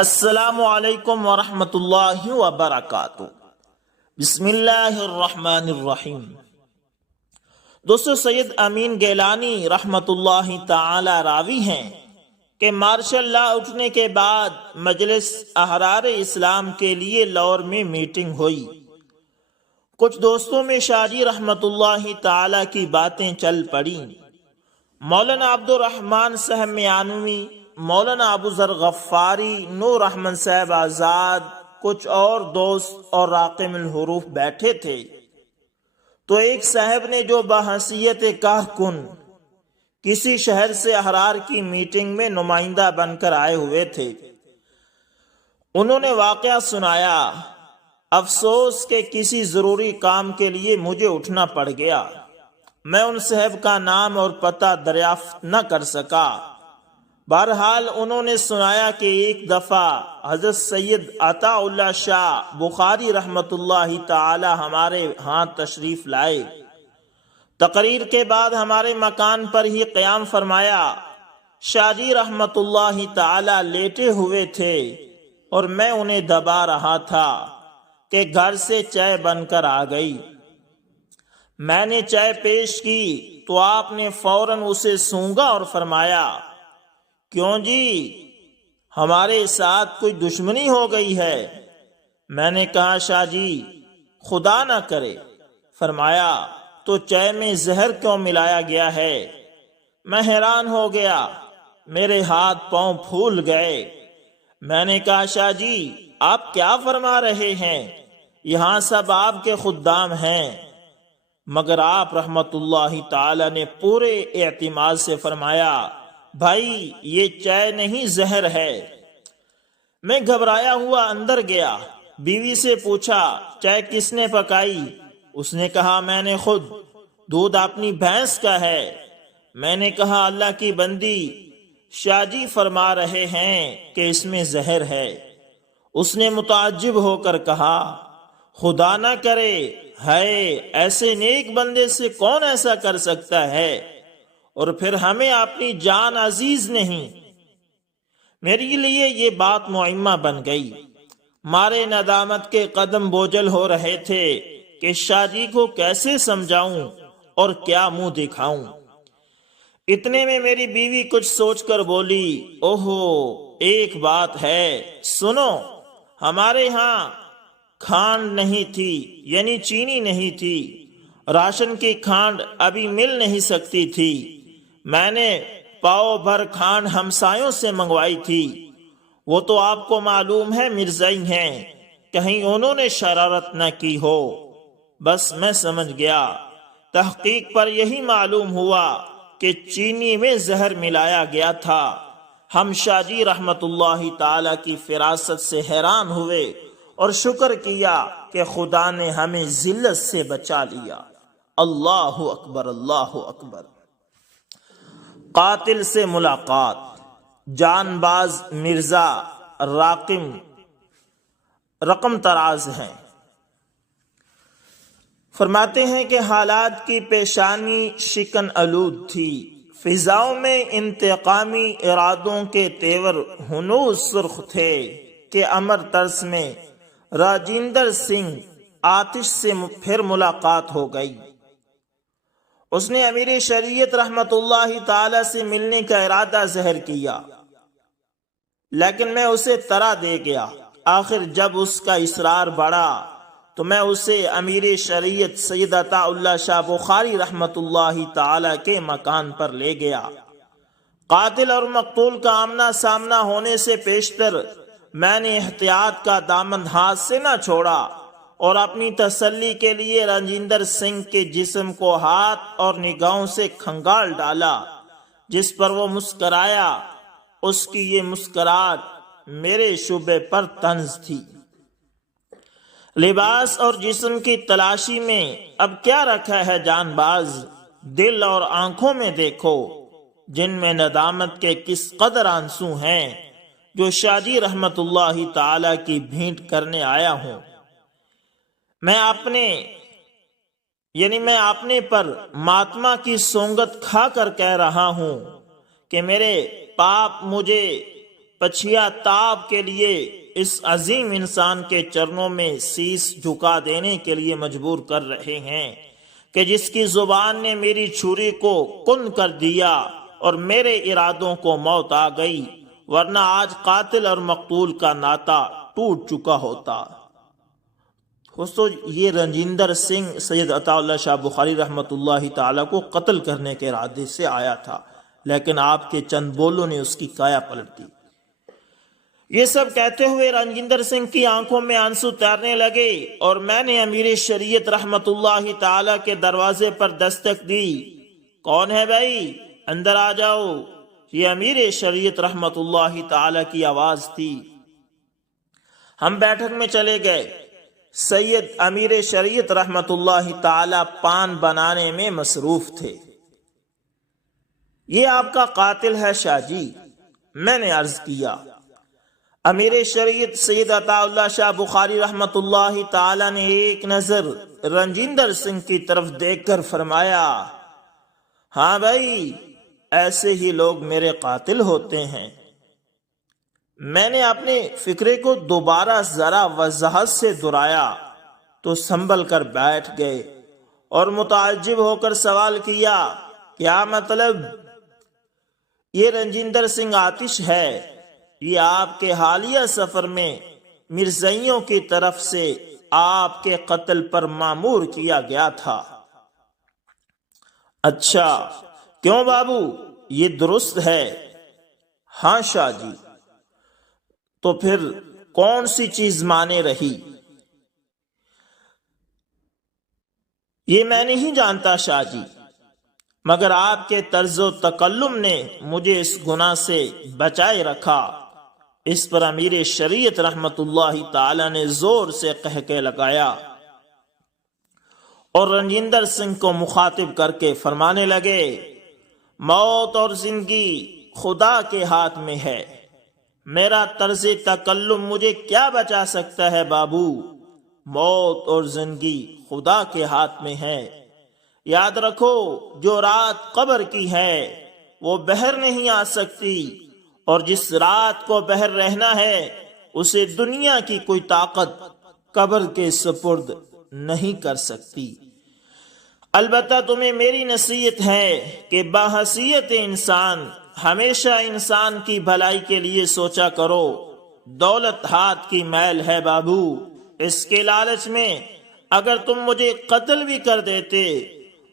السلام علیکم ورحمۃ اللہ وبرکاتہ۔ بسم اللہ الرحمن الرحیم۔ دوستو، سید امین گیلانی رحمۃ اللہ تعالی راوی ہیں کہ مارشل لا اٹھنے کے بعد مجلس احرار اسلام کے لیے لاہور میں میٹنگ ہوئی۔ کچھ دوستوں میں شاہ جی رحمۃ اللہ تعالی کی باتیں چل پڑیں۔ مولانا عبد الرحمن صاحب میانوی، مولانا ابو ذر غفاری، نور احمد صاحب آزاد، کچھ اور دوست اور راقم الحروف بیٹھے تھے تو ایک صاحب نے جو بحیثیت کارکن کسی شہر سے احرار کی میٹنگ میں نمائندہ بن کر آئے ہوئے تھے، انہوں نے واقعہ سنایا۔ افسوس کہ کسی ضروری کام کے لیے مجھے اٹھنا پڑ گیا، میں ان صاحب کا نام اور پتہ دریافت نہ کر سکا۔ بہرحال انہوں نے سنایا کہ ایک دفعہ حضرت سید عطا اللہ شاہ بخاری رحمت اللہ تعالی ہمارے ہاں تشریف لائے۔ تقریر کے بعد ہمارے مکان پر ہی قیام فرمایا۔ شاہ جی رحمت اللہ تعالی لیٹے ہوئے تھے اور میں انہیں دبا رہا تھا کہ گھر سے چائے بن کر آ گئی۔ میں نے چائے پیش کی تو آپ نے فوراً اسے سونگا اور فرمایا، کیوں جی، ہمارے ساتھ کوئی دشمنی ہو گئی ہے؟ میں نے کہا، شاہ جی خدا نہ کرے۔ فرمایا، تو چائے میں زہر کیوں ملایا گیا ہے؟ میں حیران ہو گیا، میرے ہاتھ پاؤں پھول گئے۔ میں نے کہا، شاہ جی آپ کیا فرما رہے ہیں؟ یہاں سب آپ کے خدام ہیں۔ مگر آپ رحمت اللہ تعالی نے پورے اعتماد سے فرمایا، بھائی یہ چائے نہیں زہر ہے۔ میں گھبرایا ہوا اندر گیا، بیوی سے پوچھا، چائے کس نے پکائی؟ اس نے کہا، میں نے خود، دودھ اپنی بھینس کا ہے۔ میں نے کہا، اللہ کی بندی، شاہ جی فرما رہے ہیں کہ اس میں زہر ہے۔ اس نے متعجب ہو کر کہا، خدا نہ کرے، ہے ایسے نیک بندے سے کون ایسا کر سکتا ہے؟ اور پھر ہمیں اپنی جان عزیز نہیں۔ میرے لیے یہ بات معمہ بن گئی۔ مارے ندامت کے قدم بوجھل ہو رہے تھے کہ شاہ جی کو کیسے سمجھاؤں اور کیا منہ دکھاؤں۔ اتنے میں میری بیوی کچھ سوچ کر بولی، اوہو ایک بات ہے، سنو، ہمارے ہاں کھانڈ نہیں تھی، یعنی چینی نہیں تھی، راشن کی کھانڈ ابھی مل نہیں سکتی تھی۔ میں نے پاؤ بھر کھانڈ ہمسایوں سے منگوائی تھی، وہ تو آپ کو معلوم ہے مرزائی ہیں، کہیں انہوں نے شرارت نہ کی ہو۔ بس میں سمجھ گیا۔ تحقیق پر یہی معلوم ہوا کہ چینی میں زہر ملایا گیا تھا۔ ہم شاہ جی رحمت اللہ تعالی کی فراست سے حیران ہوئے اور شکر کیا کہ خدا نے ہمیں ذلت سے بچا لیا۔ اللہ اکبر، اللہ اکبر۔ قاتل سے ملاقات۔ جان باز مرزا راقم رقم تراز ہیں۔ فرماتے ہیں کہ حالات کی پیشانی شکن آلود تھی، فضاؤں میں انتقامی ارادوں کے تیور ہنوز سرخ تھے کہ امر ترس میں راجندر سنگھ آتش سے پھر ملاقات ہو گئی۔ اس نے امیر شریعت رحمت اللہ تعالی سے ملنے کا ارادہ ظاہر کیا، لیکن میں اسے طرح دے گیا۔ آخر جب اس کا اصرار بڑھا تو میں اسے امیر شریعت سید عطا اللہ شاہ بخاری رحمت اللہ تعالی کے مکان پر لے گیا۔ قاتل اور مقتول کا آمنا سامنا ہونے سے پیشتر میں نے احتیاط کا دامن ہاتھ سے نہ چھوڑا اور اپنی تسلی کے لیے راجندر سنگھ کے جسم کو ہاتھ اور نگاہوں سے کھنگال ڈالا۔ جس پر وہ مسکرایا، اس کی یہ مسکراہٹ میرے شعبے پر طنز تھی۔ لباس اور جسم کی تلاشی میں اب کیا رکھا ہے جان باز؟ دل اور آنکھوں میں دیکھو، جن میں ندامت کے کس قدر آنسو ہیں، جو شاہ جی رحمت اللہ تعالی کی بھینٹ کرنے آیا ہوں۔ میں اپنے پر ماتما کی سونگت کھا کر کہہ رہا ہوں کہ میرے پاپ مجھے پچھیا تاب کے لیے اس عظیم انسان کے چرنوں میں سیس جھکا دینے کے لیے مجبور کر رہے ہیں کہ جس کی زبان نے میری چھری کو کن کر دیا اور میرے ارادوں کو موت آ گئی، ورنہ آج قاتل اور مقتول کا ناطہ ٹوٹ چکا ہوتا۔ دوستو، یہ رنجندر سنگھ سید عطا اللہ شاہ بخاری رحمۃ اللہ تعالیٰ کو قتل کرنے کے ارادے سے آیا تھا، لیکن آپ کے چند بولوں نے اس کی کایا پلٹ دی۔ یہ سب کہتے ہوئے رنجندر سنگھ کی آنکھوں میں آنسو تیرنے لگے اور میں نے امیر شریعت رحمت اللہ تعالی کے دروازے پر دستک دی۔ کون ہے بھائی؟ اندر آ جاؤ۔ یہ امیر شریعت رحمت اللہ تعالی کی آواز تھی۔ ہم بیٹھک میں چلے گئے۔ سید امیر شریعت رحمت اللہ تعالی پان بنانے میں مصروف تھے۔ یہ آپ کا قاتل ہے شاہ جی، میں نے عرض کیا۔ امیر شریعت سید عطا اللہ شاہ بخاری رحمت اللہ تعالی نے ایک نظر رنجندر سنگھ کی طرف دیکھ کر فرمایا، ہاں بھائی، ایسے ہی لوگ میرے قاتل ہوتے ہیں۔ میں نے اپنے فکرے کو دوبارہ ذرا وضاحت سے دہرایا تو سنبھل کر بیٹھ گئے اور متعجب ہو کر سوال کیا، کیا مطلب؟ یہ رنجندر سنگھ آتش ہے، یہ آپ کے حالیہ سفر میں مرزائیوں کی طرف سے آپ کے قتل پر مامور کیا گیا تھا۔ اچھا، کیوں بابو، یہ درست ہے؟ ہاں شاہ جی۔ تو پھر کون سی چیز مانے رہی؟ یہ میں نہیں جانتا شاہ جی، مگر آپ کے طرز و تکلم نے مجھے اس گناہ سے بچائے رکھا۔ اس پر امیر شریعت رحمت اللہ تعالی نے زور سے قہقہ لگایا اور رنجندر سنگھ کو مخاطب کر کے فرمانے لگے، موت اور زندگی خدا کے ہاتھ میں ہے، میرا طرز تکلم مجھے کیا بچا سکتا ہے بابو؟ موت اور زندگی خدا کے ہاتھ میں ہے۔ یاد رکھو، جو رات قبر کی ہے وہ بہر نہیں آ سکتی، اور جس رات کو بہر رہنا ہے اسے دنیا کی کوئی طاقت قبر کے سپرد نہیں کر سکتی۔ البتہ تمہیں میری نصیحت ہے کہ باحثیت انسان ہمیشہ انسان کی بھلائی کے لیے سوچا کرو۔ دولت ہاتھ کی میل ہے بابو، اس کے لالچ میں اگر تم مجھے قتل بھی کر دیتے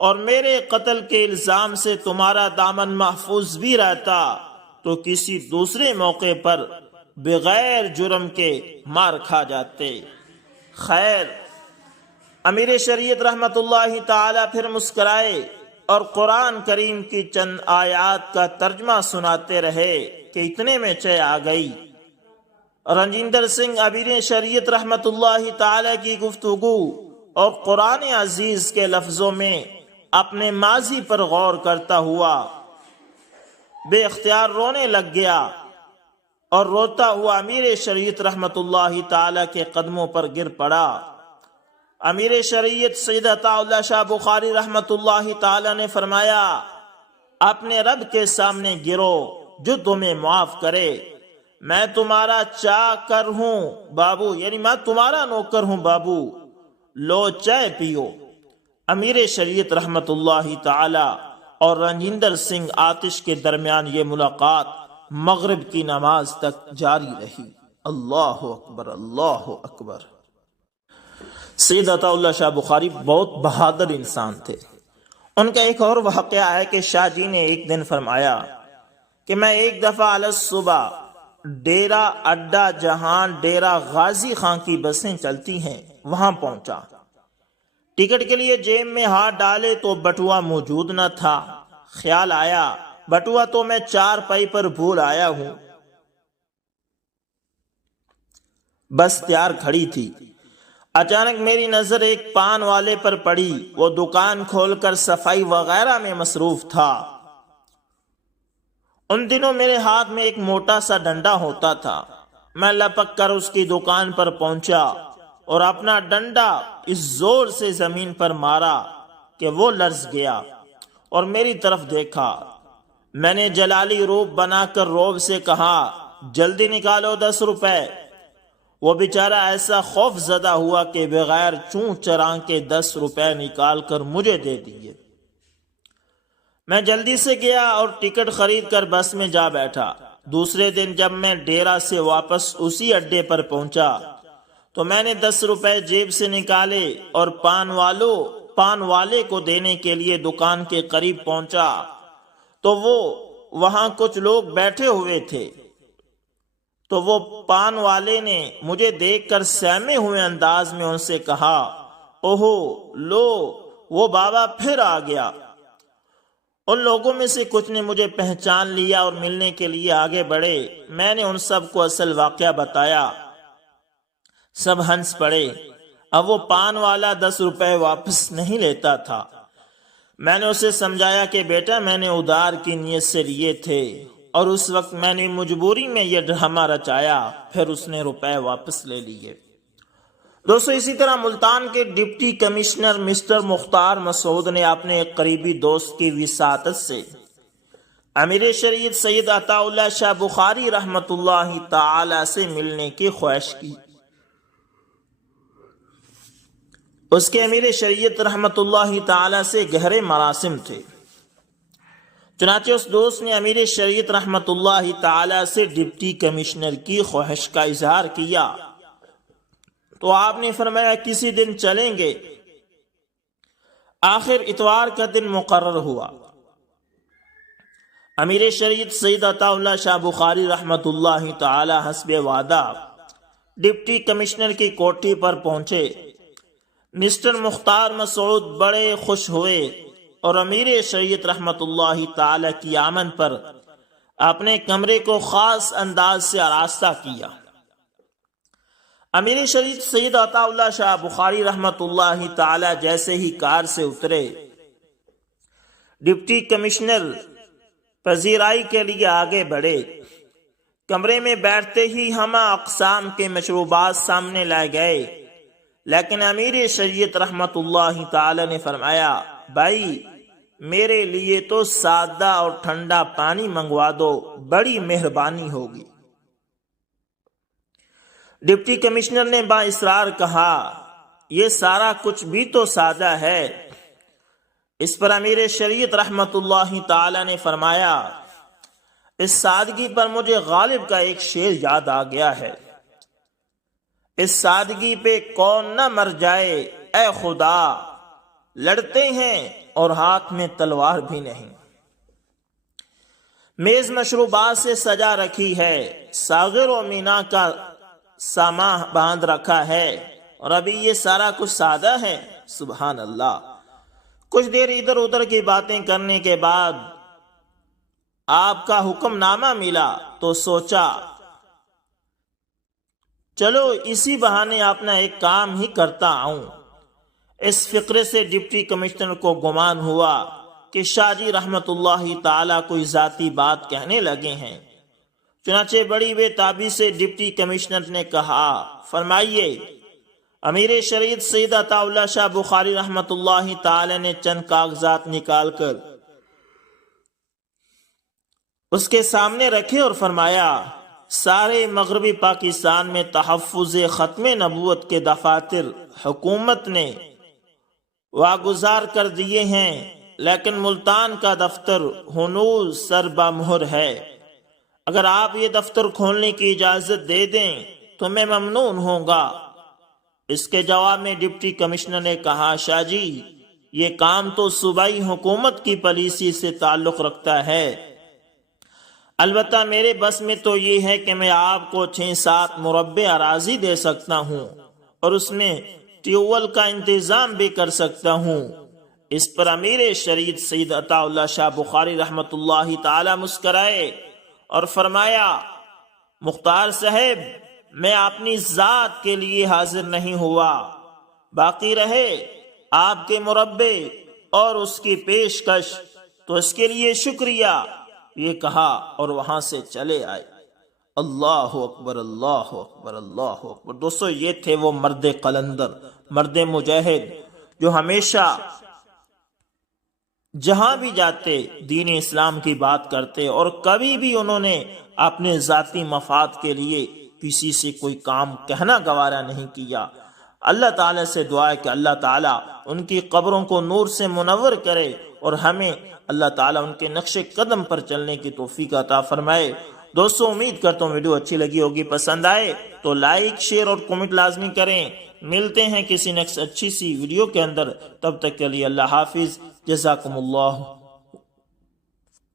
اور میرے قتل کے الزام سے تمہارا دامن محفوظ بھی رہتا تو کسی دوسرے موقع پر بغیر جرم کے مار کھا جاتے۔ خیر، امیر شریعت رحمت اللہ تعالی پھر مسکرائے اور قرآن کریم کی چند آیات کا ترجمہ سناتے رہے کہ اتنے میں چے آ گئی۔ رنجندر سنگھ امیر شریعت رحمت اللہ تعالی کی گفتگو اور قرآن عزیز کے لفظوں میں اپنے ماضی پر غور کرتا ہوا بے اختیار رونے لگ گیا اور روتا ہوا امیر شریعت رحمت اللہ تعالی کے قدموں پر گر پڑا۔ امیر شریعت سید عطا اللہ شاہ بخاری رحمت اللہ تعالی نے فرمایا، اپنے رب کے سامنے گرو جو تمہیں معاف کرے، میں تمہارا چاکر ہوں بابو، یعنی میں تمہارا نوکر ہوں بابو، لو چائے پیو۔ امیر شریعت رحمت اللہ تعالی اور رنجندر سنگھ آتش کے درمیان یہ ملاقات مغرب کی نماز تک جاری رہی۔ اللہ اکبر، اللہ اکبر۔ سید عطا اللہ شاہ بخاری بہت بہادر انسان تھے۔ ان کا ایک اور واقعہ ہے کہ شاہ جی نے ایک دن فرمایا کہ میں ایک دفعہ علی صبح ڈیرہ اڈا جہاں ڈیرہ غازی خان کی بسیں چلتی ہیں وہاں پہنچا۔ ٹکٹ کے لیے جیب میں ہاتھ ڈالے تو بٹوا موجود نہ تھا۔ خیال آیا بٹوا تو میں 4 پائی پر بھول آیا ہوں۔ بس تیار کھڑی تھی۔ اچانک میری نظر ایک پان والے پر پڑی، وہ دکان کھول کر صفائی وغیرہ میں مصروف تھا۔ ان دنوں میرے ہاتھ میں ایک موٹا سا ڈنڈا ہوتا تھا۔ میں لپک کر اس کی دکان پر پہنچا اور اپنا ڈنڈا اس زور سے زمین پر مارا کہ وہ لرز گیا اور میری طرف دیکھا۔ میں نے جلالی روپ بنا کر روب سے کہا، جلدی نکالو 10 روپے۔ وہ بیچارہ ایسا خوف زدہ ہوا کہ بغیر چون چران کے 10 روپے نکال کر مجھے دے دیے۔ میں جلدی سے گیا اور ٹکٹ خرید کر بس میں جا بیٹھا۔ دوسرے دن جب میں ڈیرا سے واپس اسی اڈے پر پہنچا تو میں نے 10 روپے جیب سے نکالے اور پان والے کو دینے کے لیے دکان کے قریب پہنچا تو وہاں کچھ لوگ بیٹھے ہوئے تھے، تو وہ پان والے نے مجھے دیکھ کر سہمے ہوئے انداز میں ان سے کہا، اوہو لو وہ بابا پھر آ گیا۔ ان لوگوں میں سے کچھ نے مجھے پہچان لیا اور ملنے کے لیے آگے بڑھے۔ میں نے ان سب کو اصل واقعہ بتایا، سب ہنس پڑے۔ اب وہ پان والا 10 روپے واپس نہیں لیتا تھا۔ میں نے اسے سمجھایا کہ بیٹا میں نے ادار کی نیت سے لیے تھے اور اس وقت میں نے مجبوری میں یہ ڈرامہ رچایا، پھر اس نے روپے واپس لے لیے۔ دوستو اسی طرح ملتان کے ڈپٹی کمشنر مسٹر مختار مسعود نے اپنے ایک قریبی دوست کی وساطت سے امیر شریعت سید عطا اللہ شاہ بخاری رحمت اللہ تعالی سے ملنے کی خواہش کی۔ اس کے امیر شریعت رحمت اللہ تعالی سے گہرے مراسم تھے، چنانچہ اس دوست نے امیر شریعت رحمت اللہ تعالی سے ڈپٹی کمشنر کی خواہش کا اظہار کیا تو آپ نے فرمایا کسی دن چلیں گے۔ آخر اتوار کا دن مقرر ہوا۔ امیر شریعت سید عطا اللہ شاہ بخاری رحمت اللہ تعالی حسب وعدہ ڈپٹی کمشنر کی کوٹھی پر پہنچے۔ مسٹر مختار مسعود بڑے خوش ہوئے اور امیر شریعت رحمت اللہ تعالی کی آمد پر اپنے کمرے کو خاص انداز سے آراستہ کیا۔ امیر شریعت سید عطا اللہ شاہ بخاری رحمت اللہ تعالی جیسے ہی کار سے اترے، ڈپٹی کمشنر پذیرائی کے لیے آگے بڑھے۔ کمرے میں بیٹھتے ہی ہمہ اقسام کے مشروبات سامنے لائے گئے، لیکن امیر شریعت رحمت اللہ تعالی نے فرمایا، بھائی میرے لیے تو سادہ اور ٹھنڈا پانی منگوا دو، بڑی مہربانی ہوگی۔ ڈپٹی کمشنر نے با اصرار کہا، یہ سارا کچھ بھی تو سادہ ہے۔ اس پر امیر شریعت رحمت اللہ تعالی نے فرمایا، اس سادگی پر مجھے غالب کا ایک شعر یاد آ گیا ہے، اس سادگی پہ کون نہ مر جائے اے خدا، لڑتے ہیں اور ہاتھ میں تلوار بھی نہیں۔ میز مشروبات سے سجا رکھی ہے، ساغر و مینا کا ساما باندھ رکھا ہے، اور ابھی یہ سارا کچھ سادہ ہے۔ سبحان اللہ۔ کچھ دیر ادھر ادھر کی باتیں کرنے کے بعد آپ کا حکم نامہ ملا تو سوچا چلو اسی بہانے اپنا ایک کام ہی کرتا آؤں۔ اس فقرے سے ڈپٹی کمشنر کو گمان ہوا کہ شاہ جی رحمت اللہ تعالی کوئی ذاتی بات کہنے لگے ہیں، چنانچہ بڑی بے تابی سے ڈپٹی کمشنر نے کہا، فرمائیے۔ امیر شریعت سید عطا اللہ شاہ بخاری رحمت اللہ تعالی نے چند کاغذات نکال کر اس کے سامنے رکھے اور فرمایا، سارے مغربی پاکستان میں تحفظ ختم نبوت کے دفاتر حکومت نے واگزار کر دیے ہیں، لیکن ملتان کا دفتر ہنوز سر بمہر ہے۔ اگر آپ یہ دفتر کھولنے کی اجازت دے دیں تو میں ممنون ہوں گا۔ اس کے جواب میں ڈپٹی کمشنر نے کہا، شاہ جی یہ کام تو صوبائی حکومت کی پالیسی سے تعلق رکھتا ہے، البتہ میرے بس میں تو یہ ہے کہ میں آپ کو 6-7 مربع اراضی دے سکتا ہوں اور اس میں ٹیوبویل کا انتظام بھی کر سکتا ہوں۔ اس پر امیر شریعت سید عطا اللہ شاہ بخاری رحمت اللہ تعالی مسکرائے اور فرمایا، مختار صاحب میں اپنی ذات کے لیے حاضر نہیں ہوا، باقی رہے آپ کے مربع اور اس کی پیشکش تو اس کے لیے شکریہ، یہ کہا اور وہاں سے چلے آئے۔ اللہ اکبر، اللہ اکبر، اللہ اکبر۔ دوستو یہ تھے وہ مرد قلندر، مرد مجاہد جو ہمیشہ جہاں بھی جاتے دین اسلام کی بات کرتے اور کبھی بھی انہوں نے اپنے ذاتی مفاد کے لیے کسی سے کوئی کام کہنا گوارا نہیں کیا۔ اللہ تعالیٰ سے دعا ہے کہ اللہ تعالیٰ ان کی قبروں کو نور سے منور کرے اور ہمیں اللہ تعالیٰ ان کے نقش قدم پر چلنے کی توفیق عطا فرمائے۔ دوستو امید کرتا ہوں ویڈیو اچھی لگی ہوگی، پسند آئے تو لائک، شیئر اور کمنٹ لازمی کریں۔ ملتے ہیں کسی نیکسٹ اچھی سی ویڈیو کے اندر، تب تک کے لیے اللہ حافظ، جزاکم اللہ۔